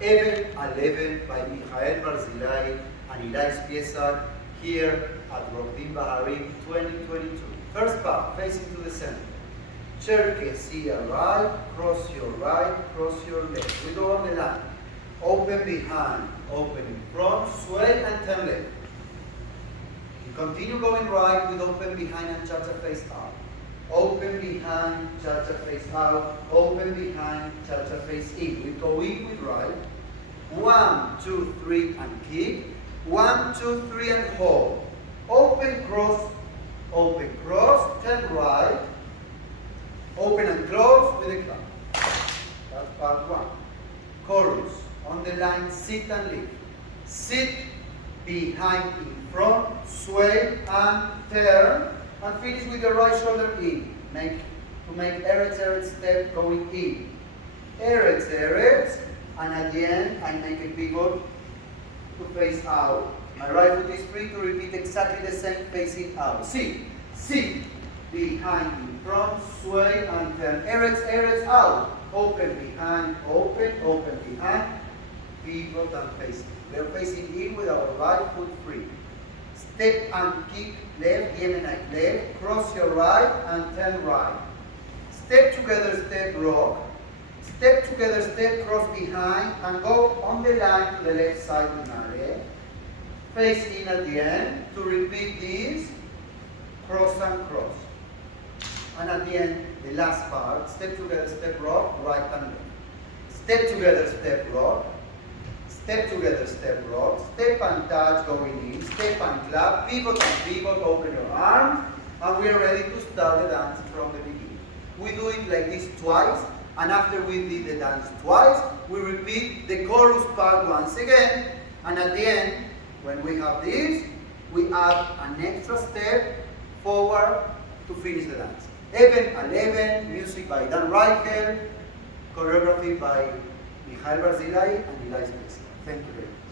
Even 11 by Mikhail Barzilai and Eli Spiezak here at Rodin Bahari 2022. First part, facing to the center. Cherkesia right, cross your left. We go on the line. Open behind, open in front, sway and turn left. You continue going right with open behind and cha-cha face out. Open behind, cha-cha face out, open behind, cha-cha face in. We go in with right. 1, 2, 3 and kick. 1, 2, 3 and hold. Open cross, turn right. Open and close with a clap. That's part 1. Chorus. On the line, sit and lift. Sit, behind, in front, sway and turn. And finish with your right shoulder in. To make eretz step going in. Eretz. And at the end, I make a pivot to face out. My right foot is free to repeat exactly the same facing out. Sit, behind, in front, sway and turn. Eretz out. Open behind, open behind. Pivot and facing. We are facing in with our right foot free. Step and kick left, Yemenite left. Cross your right and turn right. Step together, step rock. Step together, step cross behind and go on the line to the left side with Mare. Face in at the end to repeat this, cross and cross. And at the end, the last part, step together, step rock, right and left. Step together, step rock. Step together, step rock. Step and touch going in. Step and clap. Pivot and pivot, open your arms. And we are ready to start the dance from the beginning. We do it like this twice. And after we did the dance twice, we repeat the chorus part once again. And at the end, when we have this, we add an extra step forward to finish the dance. Even 11, music by Dan Reichel, choreography by Mikhail Barzilai and Eli Spiezak. Thank you very much.